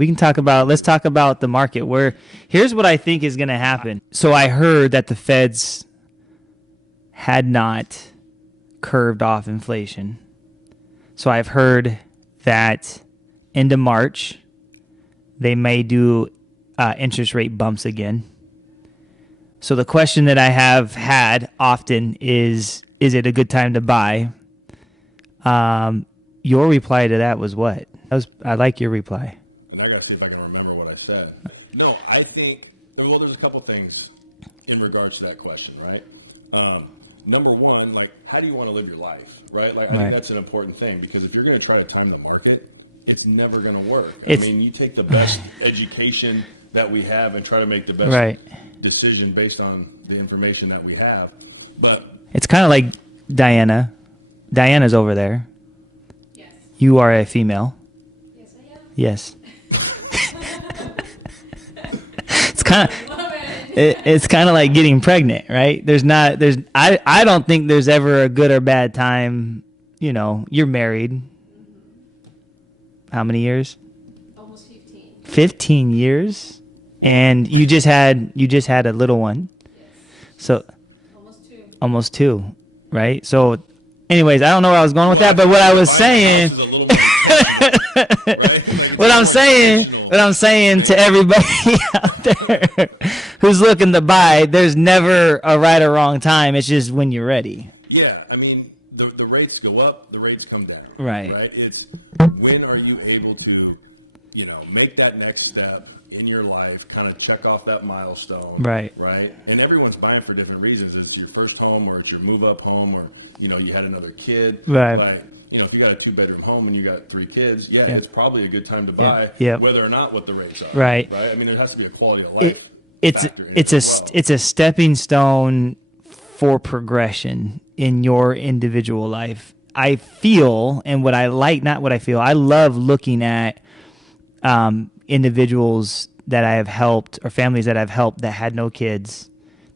Let's talk about the market. Here's what I think is going to happen. So I heard that the Feds had not curved off inflation. So I've heard that into March, they may do interest rate bumps again. So the question that I have had often is it a good time to buy? Your reply to that was what? I like your reply. And I got to see if I can remember what I said. No, I think, well, there's a couple things in regards to that question, right? Number one, like, how do you want to live your life, right? Like, I think that's an important thing, because if you're going to try to time the market, it's never going to work. I mean, you take the best education that we have and try to make the best decision based on the information that we have. But it's kind of like Diana. Diana's over there. Yes. You are a female. Yes, I am. Yes. It's kind of like getting pregnant, right? I don't think there's ever a good or bad time. You know, you're married. How many years? Almost 15. 15 years, and you just had a little one. Yes. So Almost 2. right? So, anyways, I don't know where I was going with that, but what I was saying. What I'm saying to everybody out there who's looking to buy, there's never a right or wrong time. It's just when you're ready. Yeah, I mean, the rates go up, the rates come down. Right. Right. It's when are you able to, make that next step in your life, kind of check off that milestone. Right. Right. And everyone's buying for different reasons. It's your first home, or it's your move up home, or you had another kid. Right. Like, if you got a 2-bedroom home and you got 3 kids, it's probably a good time to buy, whether or not what the rates are. Right. Right. I mean, there has to be a quality of life. It's a stepping stone for progression in your individual life. I feel, and what I like, not what I feel, I love looking at individuals that I have helped, or families that I've helped that had no kids,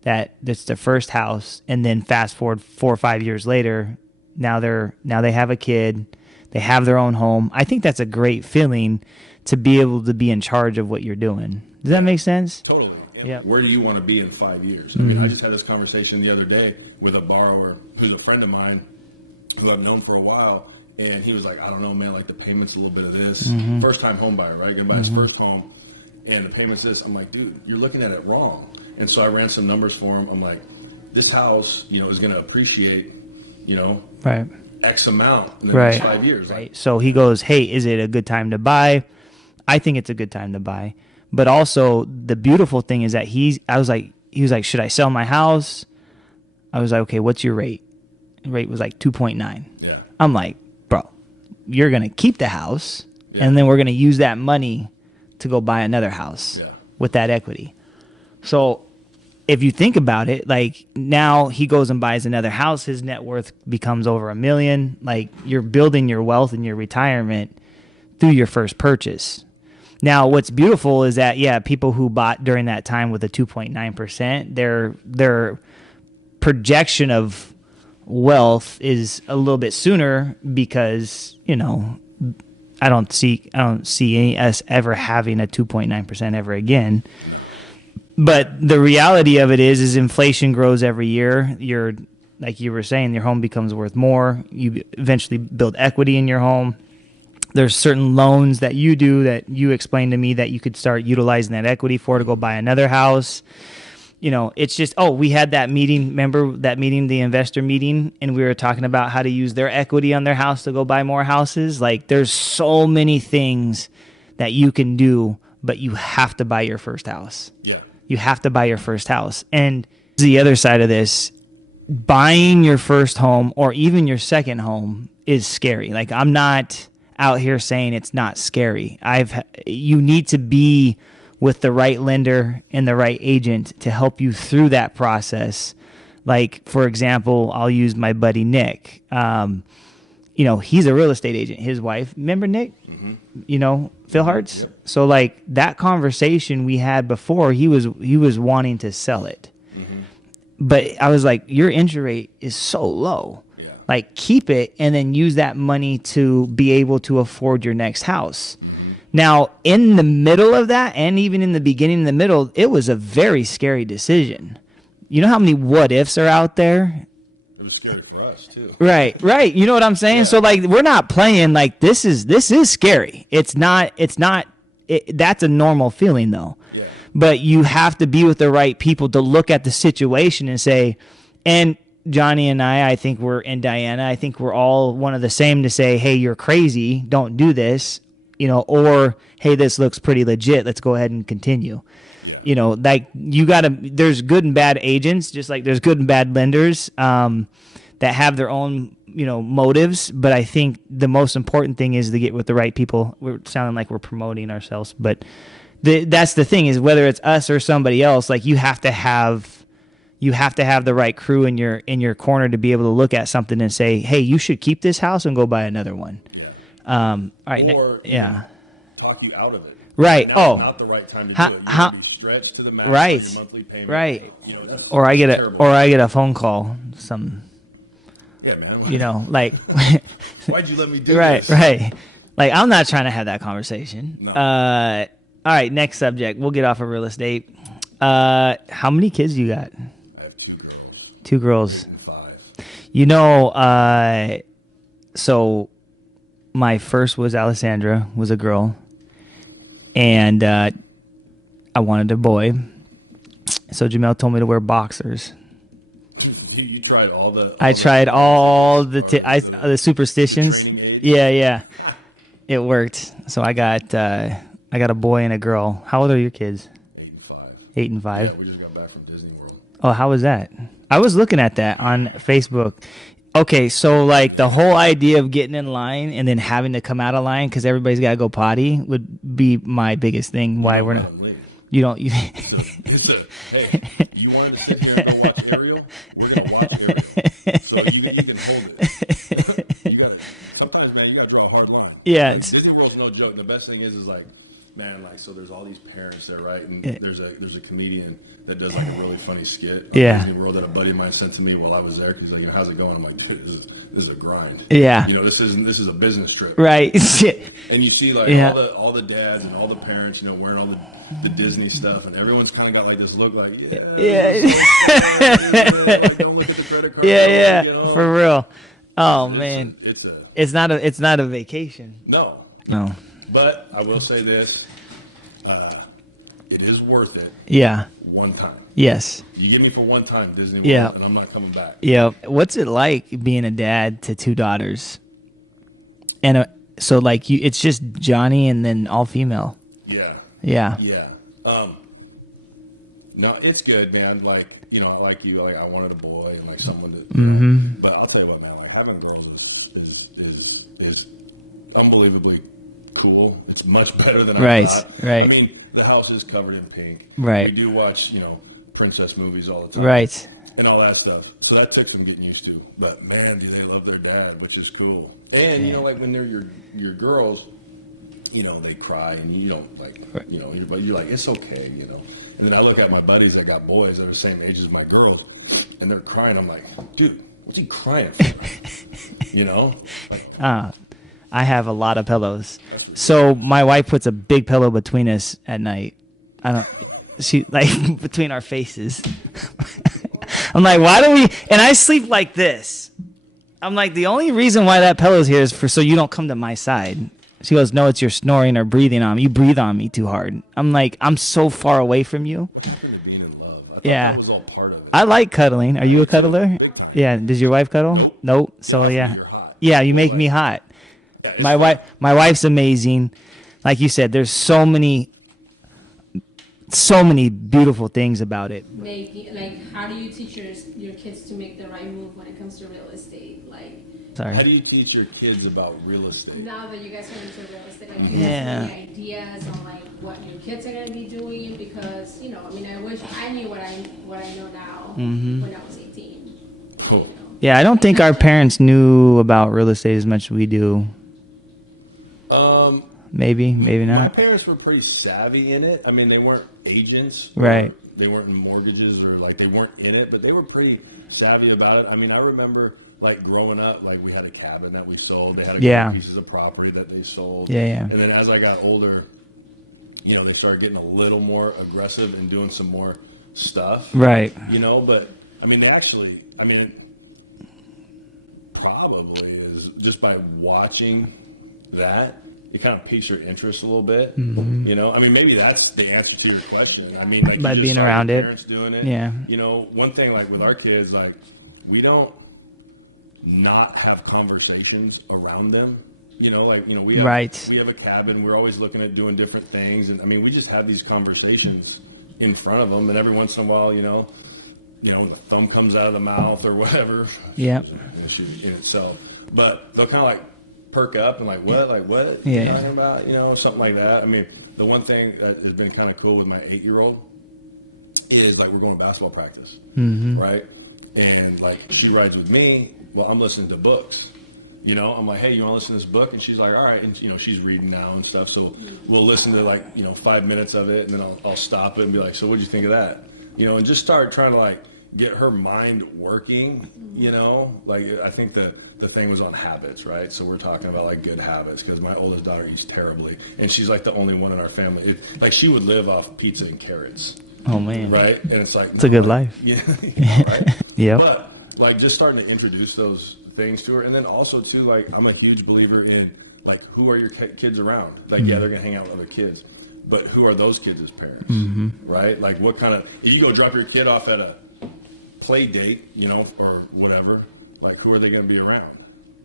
that's their first house, and then fast forward 4 or 5 years later, now they have a kid, they have their own home. I think that's a great feeling to be able to be in charge of what you're doing. Does that make sense? Totally. Yeah. Where do you want to be in 5 years? I mean, I just had this conversation the other day with a borrower who's a friend of mine who I've known for a while, and he was like, I don't know, man, like the payment's a little bit of this. First time home buyer, right? Gonna buy his first home, and the payment's this. I'm like, dude, you're looking at it wrong. And so I ran some numbers for him. I'm like, this house, is gonna appreciate, Right. X amount in the next 5 years. Right. So he goes, hey, is it a good time to buy? I think it's a good time to buy. But also the beautiful thing is that he was like, should I sell my house? I was like, okay, what's your rate? The rate was like 2.9. Yeah. I'm like, bro, you're going to keep the house, and then we're going to use that money to go buy another house with that equity. So if you think about it, like now he goes and buys another house, his net worth becomes over $1 million. Like you're building your wealth and your retirement through your first purchase. Now, what's beautiful is that, people who bought during that time with a 2.9%, their projection of wealth is a little bit sooner because, I don't see us ever having a 2.9% ever again. But the reality of it is inflation grows every year. Like you were saying, your home becomes worth more. You eventually build equity in your home. There's certain loans that you do that you explained to me that you could start utilizing that equity for to go buy another house. It's just, we had that meeting, remember that meeting, the investor meeting, and we were talking about how to use their equity on their house to go buy more houses. Like there's so many things that you can do, but you have to buy your first house. Yeah. You have to buy your first house. And the other side of this, buying your first home or even your second home is scary. Like I'm not out here saying it's not scary. You need to be with the right lender and the right agent to help you through that process. Like, for example, I'll use my buddy Nick. He's a real estate agent. His wife, remember Nick? Mm-hmm. Phil Hartz? Yep. So like that conversation we had before, he was wanting to sell it. Mm-hmm. But I was like, your interest rate is so low. Like keep it and then use that money to be able to afford your next house. Mm-hmm. Now, in the middle of that, and even in the beginning, in the middle, it was a very scary decision. You know how many what ifs are out there? It was scary for us too. Right. You know what I'm saying? Yeah. So like, we're not playing like this is scary. It's not. That's a normal feeling though. Yeah. But you have to be with the right people to look at the situation and say, and Johnny and I think and Diana, I think we're all one of the same to say, hey, you're crazy. Don't do this. Or, hey, this looks pretty legit. Let's go ahead and continue. Yeah. Like there's good and bad agents, just like there's good and bad lenders that have their own, motives. But I think the most important thing is to get with the right people. We're sounding like we're promoting ourselves, but that's the thing is whether it's us or somebody else, like you have to have the right crew in your corner to be able to look at something and say, hey, you should keep this house and go buy another one. All right. Or talk you out of it. Right. Now not the right time to do it. You have to be stretched to the max. Right. Your monthly payment. Right. Or I get a phone call. Yeah, man. Like. Why'd you let me do this? Right. Like I'm not trying to have that conversation. No. All right. Next subject. We'll get off of real estate. How many kids do you got? I have 2 girls. 2 girls. And 5. So. My first was Alessandra, was a girl, and I wanted a boy. So Jamel told me to wear boxers. You tried all the. I tried all the superstitions. Yeah, it worked. So I got a boy and a girl. How old are your kids? 8 and 5. 8 and 5. Yeah, we just got back from Disney World. Oh, how was that? I was looking at that on Facebook. Okay, so like the whole idea of getting in line and then having to come out of line because everybody's got to go potty would be my biggest thing. Why we're not? You don't. Hey, you wanted to sit here and go watch Ariel? We're gonna watch Ariel. So you can hold it. Sometimes, man, you gotta draw a hard line. Yeah, Disney World's no joke. The best thing is like, man, like so. There's all these parents there, right? And there's a comedian that does like a really funny skit on Disney World that a buddy of mine sent to me while I was there because like, how's it going? I'm like, dude, this is a grind. Yeah. This is a business trip. Right. And you see like all the dads and all the parents, wearing all the Disney stuff, and everyone's kind of got like this look like, like, don't look at the credit card. Yeah. For real. Oh man. It's not a vacation. No. But I will say this, it is worth it. Yeah. One time. Yes. You give me for one time Disney World, and I'm not coming back. Yeah. What's it like being a dad to 2 daughters? And so like it's just Johnny and then all female. Yeah. Yeah. Yeah. No, it's good, man. Like like you, like I wanted a boy and like someone to. Mm-hmm. But I'll tell you what, man. Like having girls is unbelievably cool. It's much better than I thought. Right. I mean, the house is covered in pink. Right. We do watch, princess movies all the time. Right. And all that stuff. So that takes them getting used to. But man, do they love their dad, which is cool. And like when they're your girls, they cry and you don't like, but you're like, it's okay, And then I look at my buddies that got boys that are the same age as my girls, and they're crying. I'm like, dude, what's he crying for? I have a lot of pillows. So my wife puts a big pillow between us at night. She like between our faces. I'm like, why do we? And I sleep like this. I'm like, the only reason why that pillow's here is so you don't come to my side. She goes, no, it's your snoring or breathing on me. You breathe on me too hard. I'm like, I'm so far away from you. Being in love. I thought that was all part of it. I like cuddling. Are you a cuddler? Yeah. Does your wife cuddle? Nope. So yeah. Yeah, you make me hot. My wife's amazing. Like you said, there's so many beautiful things about it. How do you teach your kids to make the right move when it comes to real estate? How do you teach your kids about real estate? Now that you guys are into real estate, do you have any ideas on what your kids are going to be doing? Because I wish I knew what I know now when I was 18. Oh. Yeah, I don't think our parents knew about real estate as much as we do. Maybe not. My parents were pretty savvy in it. I mean, they weren't agents. Right. They weren't in mortgages or they weren't in it, but they were pretty savvy about it. I mean, I remember like growing up, like we had a cabin that we sold. They had a Yeah. couple pieces of property that they sold. Yeah. And then as I got older, you know, they started getting a little more aggressive and doing some more stuff. Right. You know, but I mean, probably is just by watching that, it kind of piques your interest a little bit. Mm-hmm. You know, I mean, maybe that's the answer to your question. I mean, like By you just being saw around your it. parents doing it. Yeah. You know, one thing like with our kids, like we don't not have conversations around them. You know, like, you know, we have a cabin. We're always looking at doing different things. And I mean, we just have these conversations in front of them. And every once in a while, you know, the thumb comes out of the mouth or whatever. Yeah. In itself. But they'll kind of like perk up and like, what Yeah. you talking about? You know, something like that. I mean, the one thing that has been kind of cool with my 8-year-old is like we're going to basketball practice, right? And like she rides with me while I'm listening to books. You know, I'm like, hey, you want to listen to this book? And she's like, all right. And, you know, she's reading now and stuff. So we'll listen to like, you know, 5 minutes of it. And then I'll stop it and be like, so what'd you think of that? You know, and just start trying to like get her mind working, you know. Like I think the thing was on habits, right? So we're talking about like good habits because my oldest daughter eats terribly. And she's like the only one in our family. Like she would live off pizza and carrots. Oh, man. Right? And it's like. It's a good life. Yeah. Right? Yeah. But like just starting to introduce those things to her, and then also too, like I'm a huge believer in like who are your kids around? Like yeah, they're gonna hang out with other kids, but who are those kids as parents? Right? Like what kind of, if you go drop your kid off at a play date, you know, or whatever, like who are they gonna be around?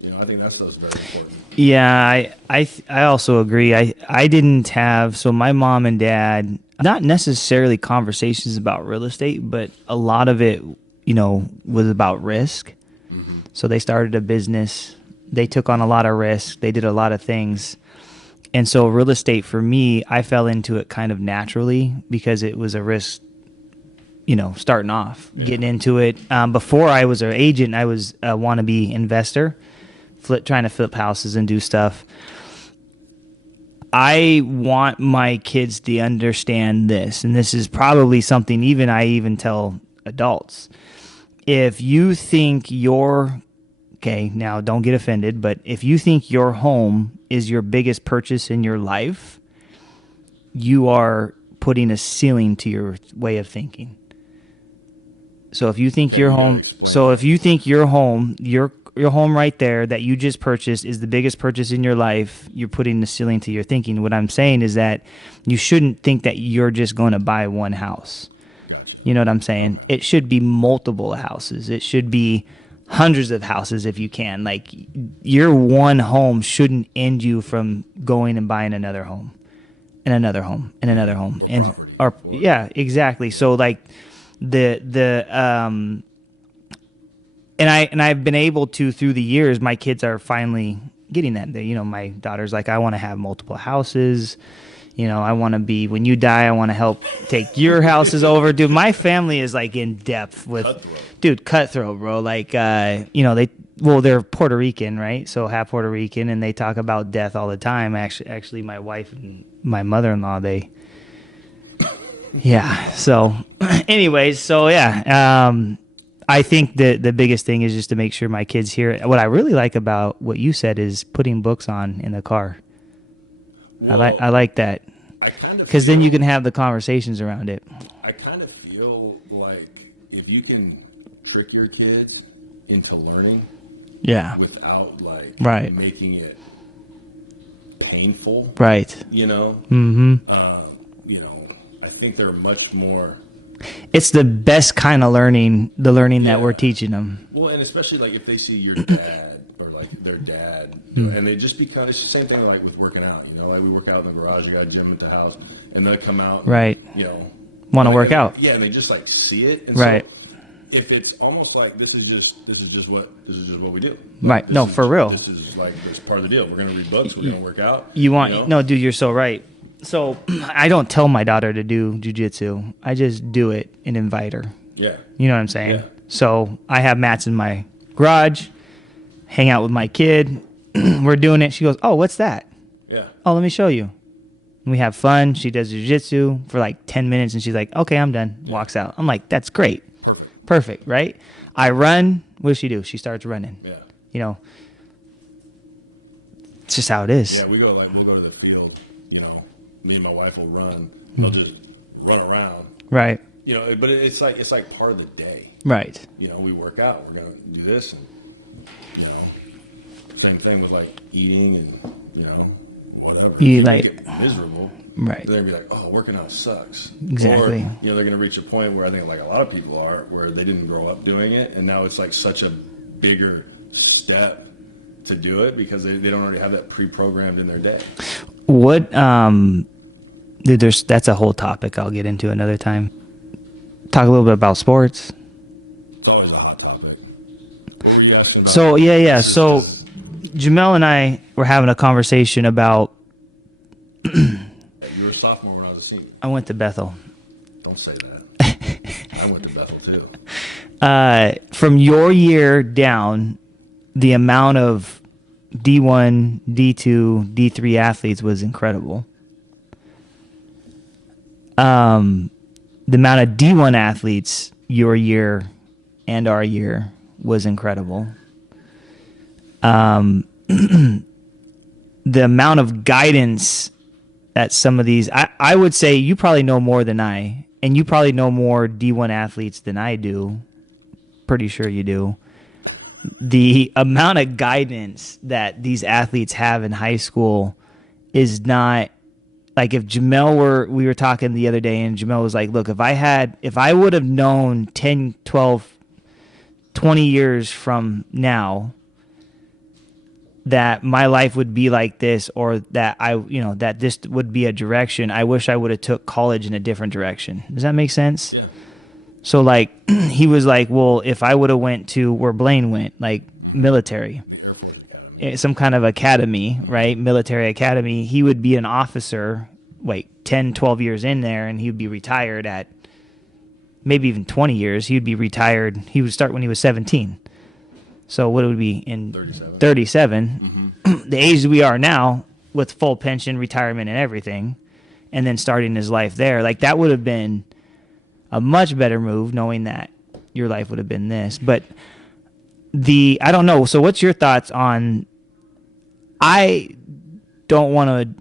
You know, I think that's very important. Yeah, I also agree. I didn't have, so my mom and dad, not necessarily conversations about real estate, but a lot of it, you know, was about risk. So they started a business. They took on a lot of risk. They did a lot of things. And so real estate for me, I fell into it kind of naturally because it was a risk, you know, starting off, getting into it. Before I was an agent, I was a wannabe investor, trying to flip houses and do stuff. I want my kids to understand this, and this is probably something I even tell adults. If you think okay, now don't get offended, but if you think your home is your biggest purchase in your life, you are putting a ceiling to your way of thinking. So if you think your home right there that you just purchased is the biggest purchase in your life, you're putting the ceiling to your thinking. What I'm saying is that you shouldn't think that you're just going to buy one house. You know what I'm saying? It should be multiple houses. It should be hundreds of houses if you can. Like your one home shouldn't end you from going and buying another home and another home and another home. Yeah, exactly. So like and I've been able to, through the years, my kids are finally getting that. You know, my daughter's like, I want to have multiple houses. You know, I want to be, when you die, I want to help take your houses over. Dude, my family is like in depth with, cutthroat, bro. Like, you know, they're Puerto Rican, right? So half Puerto Rican, and they talk about death all the time. Actually, my wife and my mother-in-law, yeah. So anyways, I think the biggest thing is just to make sure my kids hear it. What I really like about what you said is putting books on in the car. Well, I like that, because then you can have the conversations around it. I kind of feel like if you can trick your kids into learning, without like making it painful, right? You know, you know, I think they're much more. It's the best kind of learning, the learning that we're teaching them. Well, and especially like if they see your dad or like their dad, and they just become, it's the same thing like with working out, you know, like we work out in the garage, we got a gym at the house, and they'll come out and, you know, want to work out. Yeah, and they just like see it. And so if it's almost like this is just what we do. Right. Like, no, for real. This is like, it's part of the deal. We're going to read books, we're going to work out. No, dude, you're so right. So I don't tell my daughter to do jujitsu. I just do it and invite her. Yeah. You know what I'm saying? Yeah. So I have mats in my garage, hang out with my kid. We're doing it. She goes, oh, what's that? Yeah. Oh, let me show you. We have fun. She does jiu-jitsu for like 10 minutes, and she's like, okay, I'm done. Walks out. I'm like, that's great. Perfect, right? I run. What does she do? She starts running. Yeah. You know, it's just how it is. Yeah, we'll go to the field. You know, me and my wife will run. They'll just run around. Right. You know, but it's like part of the day. Right. You know, we work out. We're gonna do this, and you know, same thing with like eating and you know, whatever. You get miserable. Right. They're gonna be like, oh, working out sucks. Exactly. Or, you know, they're gonna reach a point where I think like a lot of people are, where they didn't grow up doing it, and now it's like such a bigger step to do it because they don't already have that pre-programmed in their day. What dude, that's a whole topic I'll get into another time. Talk a little bit about sports. It's always a hot topic. What were you asking about? So so Jamel and I were having a conversation about you were a sophomore when I was a senior. I went to Bethel. Don't say that. I went to Bethel too. From your year down, the amount of D1, D2, D3 athletes was incredible. The amount of D1 athletes your year and our year was incredible. The amount of guidance that some of these, I would say you probably know more than I, and you probably know more D1 athletes than I do. Pretty sure you do. The amount of guidance that these athletes have in high school is not, like if we were talking the other day and Jamel was like, look, if I would have known 10, 12, 20 years from now that my life would be like this, or that that this would be a direction, I wish I would have took college in a different direction. Does that make sense? Yeah. So like he was like, well, if I would have went to where Blaine went, like military, some kind of academy, right? Military academy, he would be an officer, 10, 12 years in there, and he would be retired at maybe even 20 years. He would be retired. He would start when he was 17. So what it would be in 37, the age we are now, with full pension, retirement, and everything, and then starting his life there. Like that would have been a much better move, knowing that your life would have been this. But I don't know. So what's your thoughts on, I don't want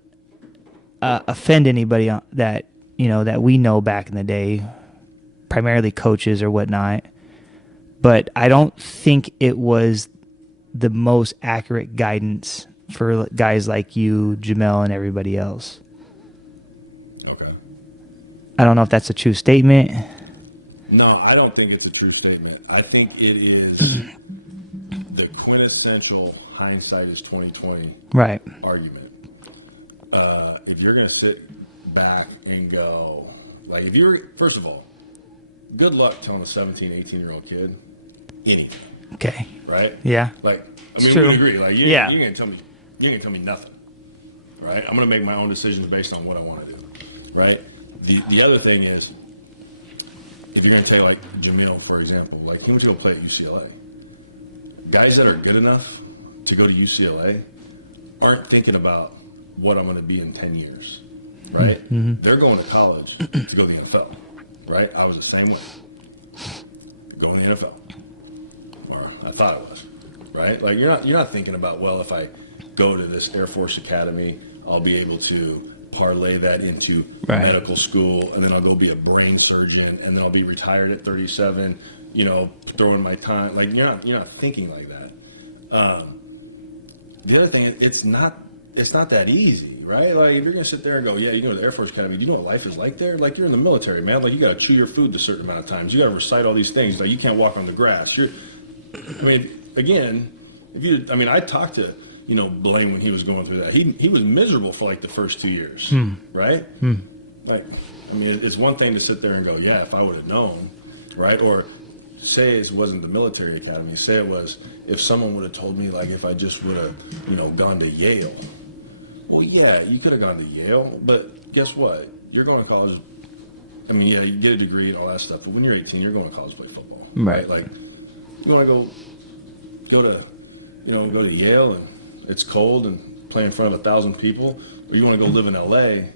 to offend anybody that, that we know back in the day, primarily coaches or whatnot, but I don't think it was the most accurate guidance for guys like you, Jamel, and everybody else. Okay. I don't know if that's a true statement. No, I don't think it's a true statement. I think it is the quintessential hindsight is 20/20 right argument. If you're going to sit back and go, like if you're, first of all, good luck telling a 17, 18-year-old kid anything. Okay. Right? Yeah. Like, I mean, true. we would agree. Like, you yeah. ain't going to tell me nothing. Right? I'm going to make my own decisions based on what I want to do. Right? The other thing is, if you're going to take like Jamil, for example, like he was going to play at UCLA. Guys that are good enough to go to UCLA aren't thinking about what I'm going to be in 10 years, right? Mm-hmm. They're going to college to go to the NFL, right? I was the same way. Going to the NFL, or I thought I was, right? Like you're not thinking about, well, if I go to this Air Force Academy, I'll be able to parlay that into medical school, and then I'll go be a brain surgeon, and then I'll be retired at 37. Throwing my time, like you're not thinking like that. The other thing, it's not that easy, right? Like if you're gonna sit there and go, yeah, you go to the Air Force Academy, do you know what life is like there? Like you're in the military, man. Like you gotta chew your food a certain amount of times. You gotta recite all these things. Like you can't walk on the grass. Again, I talked to Blaine when he was going through that. He was miserable for like the first 2 years, right? Like, it's one thing to sit there and go, yeah, if I would have known, right? Or say it wasn't the military academy. Say it was if someone would have told me, like, if I just would have, gone to Yale. Well, yeah, you could have gone to Yale, but guess what? You're going to college. Yeah, you get a degree and all that stuff, but when you're 18, you're going to college to play football. Right. Like, you want to go to Yale and it's cold and play in front of 1,000 people, or you want to go live in LA,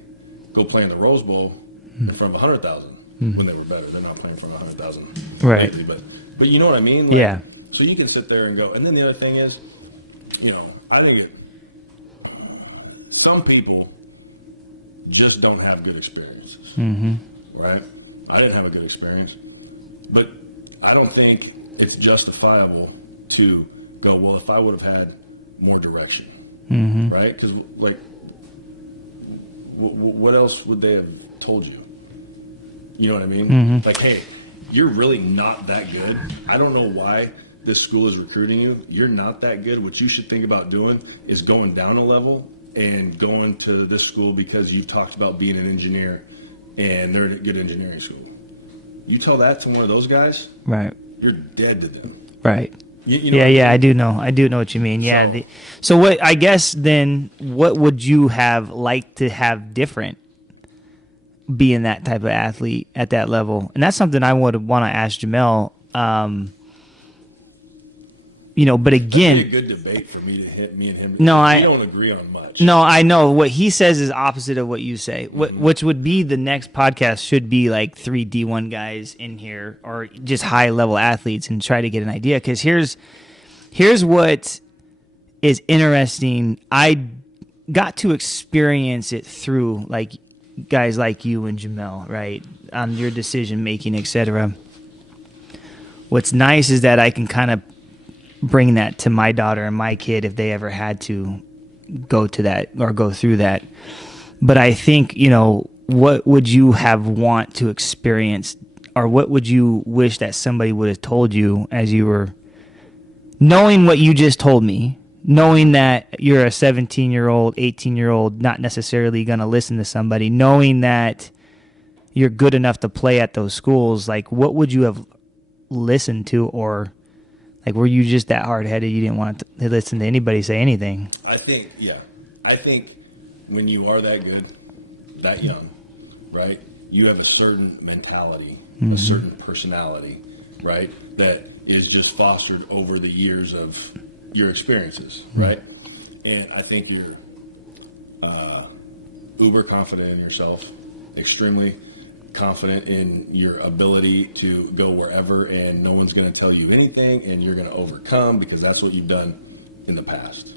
go play in the Rose Bowl in front of 100,000. when they were better. They're not playing for 100,000 right? lately, but you know what I mean? Like, yeah. So you can sit there and go. And then the other thing is, I think some people just don't have good experiences, right? I didn't have a good experience, but I don't think it's justifiable to go, well, if I would have had more direction, right? Because, like, what else would they have told you? You know what I mean? Like, hey, you're really not that good. I don't know why this school is recruiting you. You're not that good. What you should think about doing is going down a level and going to this school because you've talked about being an engineer and they're a good engineering school. You tell that to one of those guys, right? You're dead to them, right? You know yeah. I do know what you mean. Yeah. So what? I guess then, what would you have liked to have different? Being that type of athlete at that level, and that's something I would want to ask Jamel. But again, that'd be a good debate for me to hit me and him. No, we don't agree on much. No, I know what he says is opposite of what you say. Which would be the next podcast should be like 3 D1 guys in here or just high level athletes and try to get an idea. Because here's what is interesting. I got to experience it through like guys like you and Jamel, right, on your decision making, etc. What's nice is that I can kind of bring that to my daughter and my kid if they ever had to go to that or go through that. But I think, what would you have want to experience, or what would you wish that somebody would have told you as you were knowing what you just told me, knowing that you're a 17-year-old, 18-year-old, not necessarily going to listen to somebody, knowing that you're good enough to play at those schools, like what would you have listened to, or like were you just that hard-headed you didn't want to listen to anybody say anything? I think when you are that good, that young, right, you have a certain mentality, a certain personality, right, that is just fostered over the years of your experiences, right? And I think you're uber confident in yourself, extremely confident in your ability to go wherever, and no one's going to tell you anything, and you're going to overcome because that's what you've done in the past.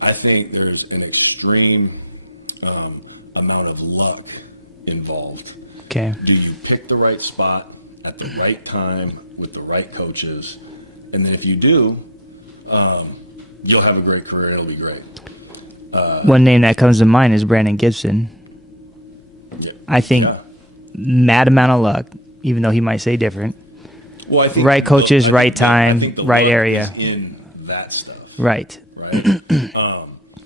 I think there's an extreme amount of luck involved. Okay. Do you pick the right spot at the right time with the right coaches? And then if you do, you'll have a great career and it'll be great. One name that comes to mind is Brandon Gibson. Yeah. I think mad amount of luck, even though he might say different. Well, I think right coaches, right time, right area. In that stuff. Right.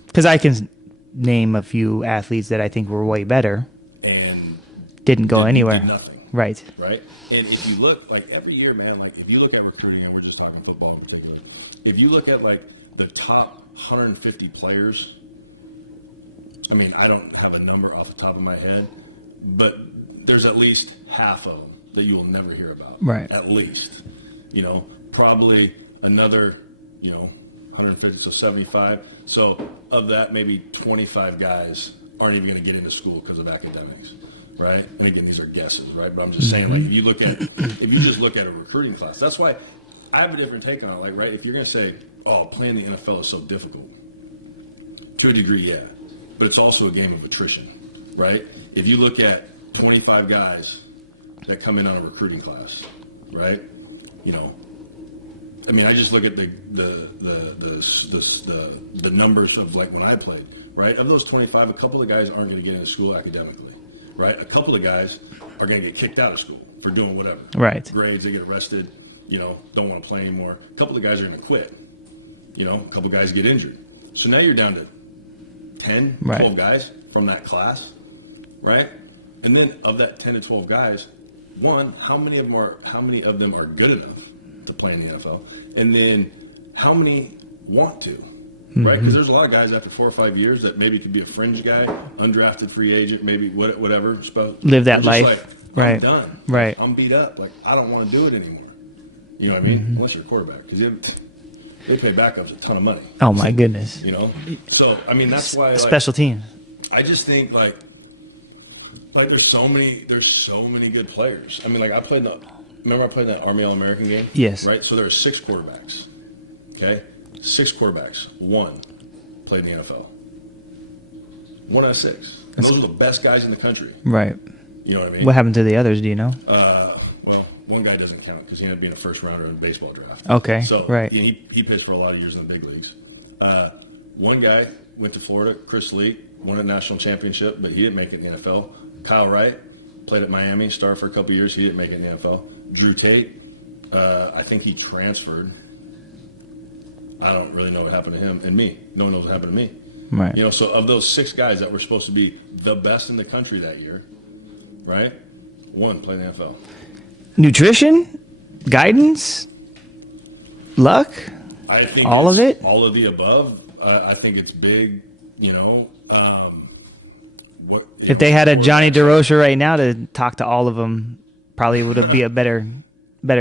Because I can name a few athletes that I think were way better and didn't go anywhere. Did nothing. Right. Right. And if you look, like every year, man, like if you look at recruiting, and we're just talking football in particular, if you look at like the top 150 players, I mean, I don't have a number off the top of my head, but there's at least half of them that you will never hear about. Right. At least. Probably another, 150, so 75. So of that, maybe 25 guys aren't even going to get into school because of academics, right? And again, these are guesses, right? But I'm just saying, like, if you just look at a recruiting class, that's why I have a different take on it. Like, right, if you're going to say, oh, playing the NFL is so difficult, to a degree, yeah. But it's also a game of attrition, right? If you look at 25 guys that come in on a recruiting class, right? I mean, I just look at the numbers of like when I played, right? Of those 25, a couple of guys aren't going to get into school academically, right? A couple of guys are going to get kicked out of school for doing whatever. Right. Grades, they get arrested, don't want to play anymore. A couple of guys are going to quit. A couple of guys get injured. So now you're down to 10, 12 guys from that class, right? And then of that 10 to 12 guys, one, how many of them are good enough to play in the NFL? And then how many want to, right? Because there's a lot of guys after 4 or 5 years that maybe could be a fringe guy, undrafted free agent, maybe whatever. Live that life. Like, right. I'm done. Right. I'm beat up. Like, I don't want to do it anymore. You know what I mean? Unless you're a quarterback. Because they pay backups a ton of money. Oh, my goodness. So, I mean, that's why. Like, special teams. I just think, like, Like there's so many good players. I mean, like I played that Army All-American game? Yes. Right? So there are 6 quarterbacks. Okay? 6 quarterbacks. 1 played in the NFL. 1 out of 6. And those are the best guys in the country. Right. You know what I mean? What happened to the others, do you know? Well, one guy doesn't count because he ended up being a first rounder in the baseball draft. Okay. So right. he pitched for a lot of years in the big leagues. One guy went to Florida, Chris Lee, won a national championship, but he didn't make it in the NFL. Kyle Wright played at Miami, started for a couple years. He didn't make it in the NFL. Drew Tate, I think he transferred. I don't really know what happened to him and me. No one knows what happened to me. Right. You know, so of those 6 guys that were supposed to be the best in the country that year, right? 1 played in the NFL. Nutrition, guidance, luck, I think all of it. All of the above. I think it's big. You know, if they had a Johnny Durocher right now to talk to all of them, probably would be a better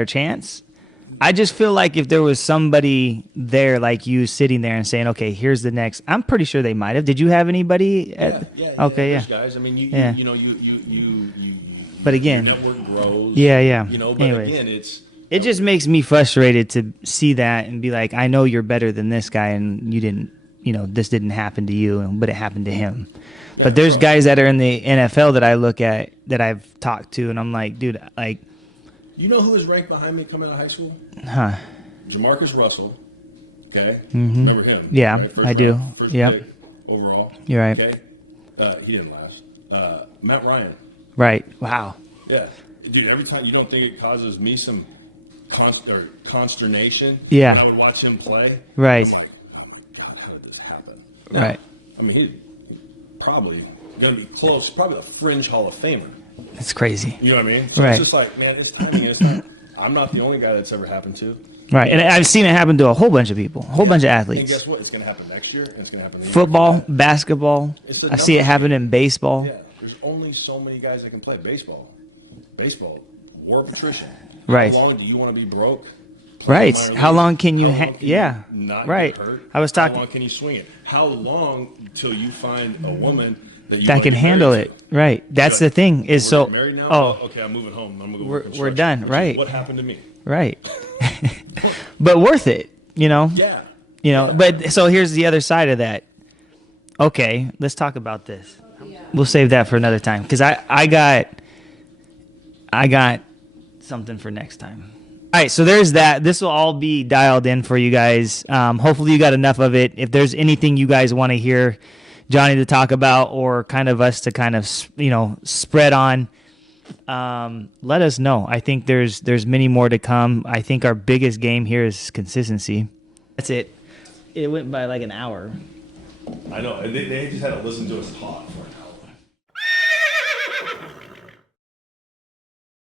chance. I just feel like if there was somebody there like you sitting there and saying, "Okay, here's the next," I'm pretty sure they might have. Did you have anybody? Yeah. Guys, I mean, you know, you. But again, your network grows. Yeah. You know, but anyways, again, it just makes me frustrated to see that and be like, I know you're better than this guy, and you didn't. You know, this didn't happen to you, but it happened to him. Yeah, but there's guys that are in the NFL that I look at that I've talked to, and I'm like, dude, like. You know who was ranked behind me coming out of high school? Huh. Jamarcus Russell. Okay. Mm-hmm. Remember him? Yeah, right? I do. First yep. pick overall. You're right. Okay. He didn't last. Matt Ryan. Right. Wow. Yeah. Dude, every time you don't think it causes me some consternation. Yeah. I would watch him play. Right. I'm like, oh my God, how did this happen? Now, right. I mean, he's probably going to be close, probably the fringe Hall of Famer. That's crazy. You know what I mean? So right. It's just like, man, it's not. I'm not the only guy that's ever happened to. Right, and I've seen it happen to a whole bunch of people, a whole bunch of athletes. And guess what? It's going to happen next year, and it's going to happen the year football, after that. basketball. I see it happen in baseball. Yeah, there's only so many guys that can play baseball. Baseball, war of attrition. Right. How long do you want to be broke? Right. How long can you? Yeah. Not right. Get hurt? I was talking. How long can you swing it? How long till you find a woman that can handle it? Right. That's the thing. Is so. Married now? Oh. Okay, I'm moving home. I'm gonna go. We're done. Right. What happened to me? Right. But worth it, you know? Yeah. You know, but so here's the other side of that. Okay, let's talk about this. Yeah. We'll save that for another time because I got something for next time. All right, so there's that. This will all be dialed in for you guys. Hopefully you got enough of it. If there's anything you guys want to hear Johnny to talk about or kind of us to kind of, spread on, let us know. I think there's many more to come. I think our biggest game here is consistency. That's it. It went by like an hour. I know. They just had to listen to us talk.